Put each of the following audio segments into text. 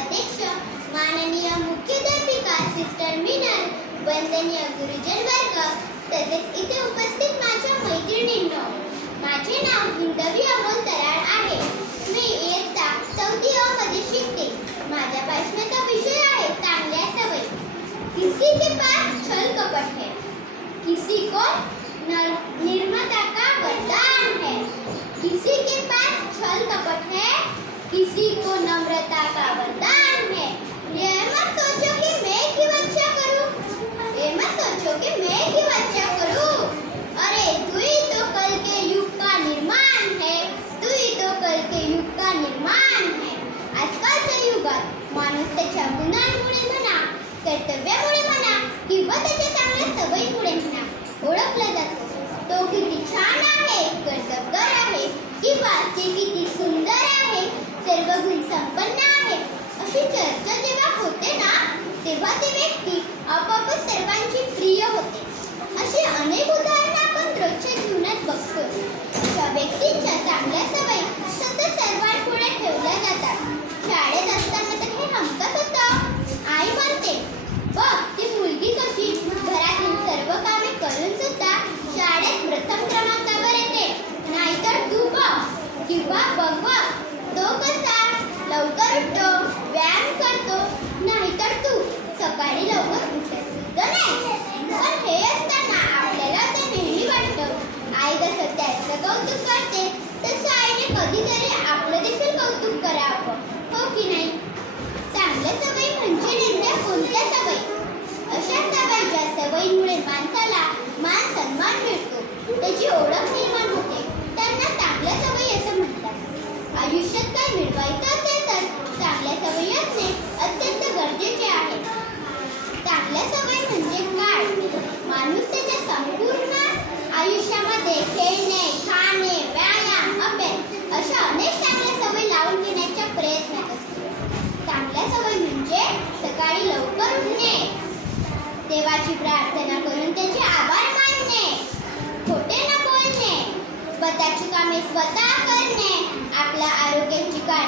अध्यक्ष माननीय मुख्याध्यापिका सिस्टर मिनल वंदनीय गुरुजन वर्ग तसेच इथे उपस्थित माझ्या मैत्रिणींनो. माझे नाव हिंदवी अमोल तराळ आहे. मी इयत्ता चौथी अ मध्ये शिकते. माझ्या भाषणाचा विषय आहे चांगल्या सवय. किसी के पास छल कपट है किसी को निर्माता का वरदान है किसी के पास छल कपट है किसी को नम्रता का बघून संपन्न आहे. अशी चर्चा जेव्हा होते ना तेव्हा ते व्यक्ती आपापच सर्वांची प्रिय होते. ठेवायचं असेल तर चांगल्या सवयी असणे अत्यंत गरजेचे आहे. चांगल्या सवय म्हणजे काय? माणूस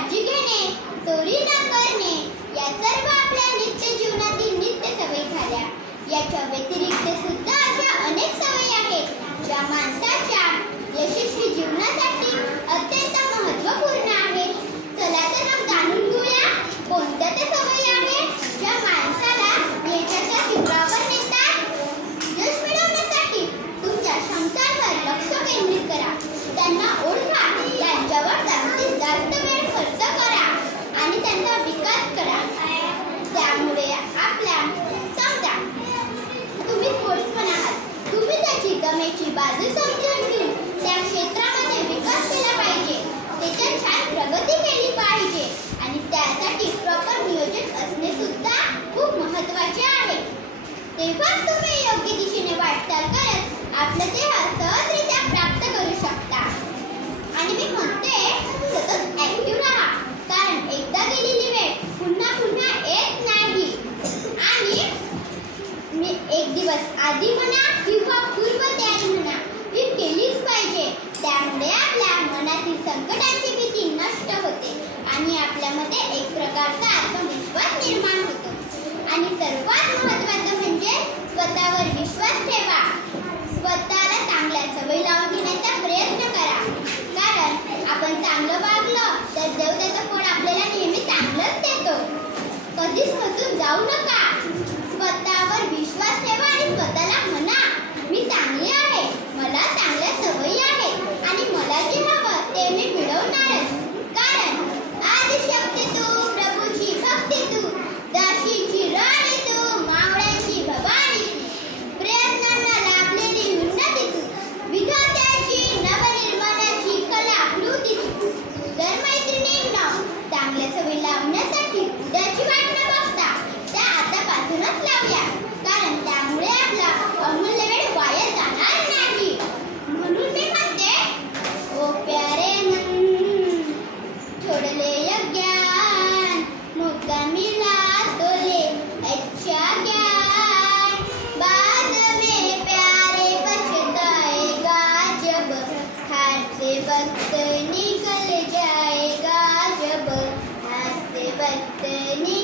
काळजी घेणे चोरी न करणे या सर्व तेव्हाच तुम्ही योग्य दिशेने वाटचाल करत आपलं ते सहजरित्या प्राप्त करू शकता. आणि मी म्हणते सतत ऍक्टिव्ह राहा. कारण एकदा गेलेली वेळ पुन्हा पुन्हा येत नाही. आणि मी एक दिवस आधी म्हणा किंवा पूर्व तयारी म्हणा ही केलीच पाहिजे. त्यामुळे आपल्या मनातील संकटांची भीती नष्ट होते आणि आपल्यामध्ये एक प्रकारचा आत्मविश्वास निर्माण होतो. आणि सर्वात कधीच मधून जाऊ नका. वक्त निकल जाएगा जब हंसते वक्त निकल